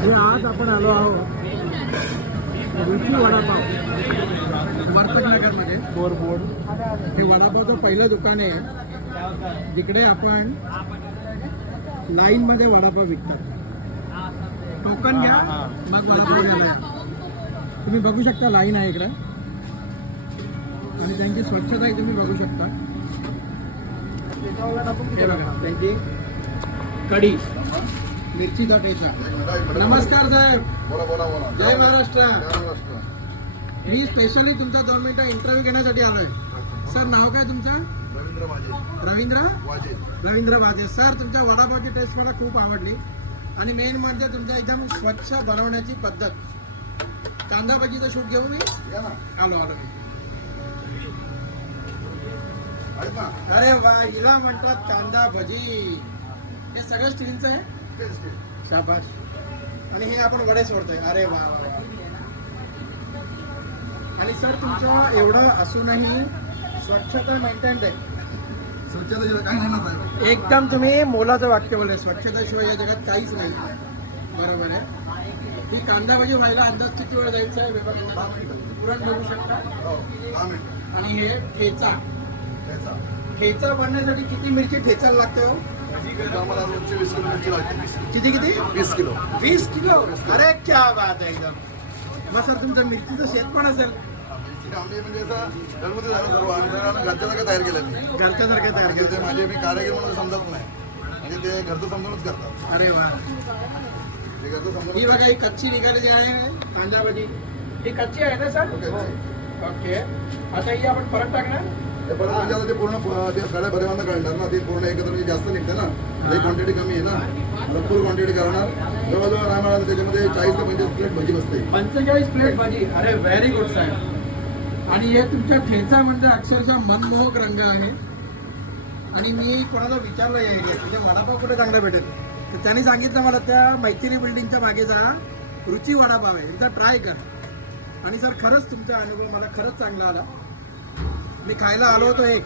हे आज आपण आलो आहोत रुची वडापाव वर्तकनगरमध्ये. बोर्ड. हे वडापावचं पहिलं दुकान आहे जिकडे आपण लाईनमध्ये वडापाव विकतात. टोकन घ्या मग वडापाव घ्या. तुम्ही बघू शकता लाईन आहे इकडे आणि त्यांची स्वच्छताही तुम्ही बघू शकता. हे बघा त्यांची कढी, मिरचीचा ठेचा. नमस्कार साहेब. बोला बोला बोला. जय महाराष्ट्र. महाराष्ट्र. मी स्पेशली तुमचा 2 मिनिटं इंटरव्ह्यू घेण्यासाठी आलोय. सर नाव काय तुमचं? रवींद्र वाजे. रवींद्र वाजे. सर तुमच्या वडापावची टेस्ट मला खूप आवडली आणि मेन म्हणजे तुमच्या एकदम स्वच्छ बनवण्याची पद्धत. कांदा भजीचं शूट घेऊ मी या ना. आलो मी. आहेत ना. अरे वा, हिला म्हणतात कांदा भजी. हे सगळं स्टीलचं आहे. तेच ते. शाबाश. आणि हे आपण वडे सोडतोय. अरे वा वा वा. आणि सर तुमचं एवढं असूनही स्वच्छता मेंटेन आहे. स्वच्छतेचं काय नाही ना साहेब. एकदम तुम्ही मोलाचं वाक्य बोलले. स्वच्छतेशिवाय या जगात काहीच नाही. बरोबर आहे. ही कांदा भाजी व्हायला अंदाज किती वेळ जायचा आहे? 10 मिनिटं. पुरण घेऊ शकता. हो 10 मिनिटं. आणि हे ठेचा. त्याचा. ठेचा बनण्यासाठी किती मिरची ठेचायला लागते हो? आम्हाला रोजचे 20 किलो मिरची लागते. किती किती? 20 किलो. 20 किलो. अरे क्या बात आहे एकदम. मग सर तुमचं मिरचीचं शेत पण असेल? आम्ही म्हणजे असं घरगुती झालं सर्व. आम्ही सगळं घरच्यासारखं तयार केलं मी. घरच्यासारखं तयार म्हणजे केलं. ते माझे मी कारागीर म्हणून समजत नाही. म्हणजे ते घरचं समजूनच करतात. अरे वा. ते घरचं ही समजून. बघा ही कच्ची निघालेली आहे कांदा भाजी. ही कच्ची आहे ना सर? ओके. आता ही आपण परत टाकणार. ते परत म्हणजे आता ते पूर्ण ते सगळ्या भरेवांना काढणार ना. ते पूर्ण एकत्र म्हणजे जास्त निघते ना. हे क्वांटिटी कमी आहे ना. भरपूर क्वांटिटी करणार. जवळजवळ नाही म्हणाल त्याच्यामध्ये 40 ते 45 प्लेट भजी बसते. 45 प्लेट भाजी. अरे व्हेरी गुड साहेब. आणि हे तुमच्या ठेचा म्हणजे अक्षरशः मनमोहक रंग आहे. आणि मी कोणाला विचारलं या एरियात म्हणजे वडापाव कुठे चांगला भेटेल तर त्यांनी सांगितलं मला त्या मैथिली बिल्डिंगच्या मागेचा रुची वडापाव आहे. एकदा ट्राय कर. आणि सर खरंच तुमचा अनुभव मला खरंच चांगला आला. मी खायला आलो होतो. एक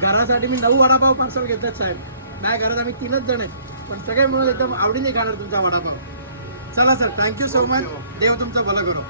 घरासाठी मी 9 वडापाव पार्सल घेतात साहेब. नाही घरात आम्ही 3च जण आहेत पण सगळे मिळून एकदम आवडीने खाणार तुमचा वडापाव. चला सर थँक्यू सो मच. देव तुमचं भलं करो.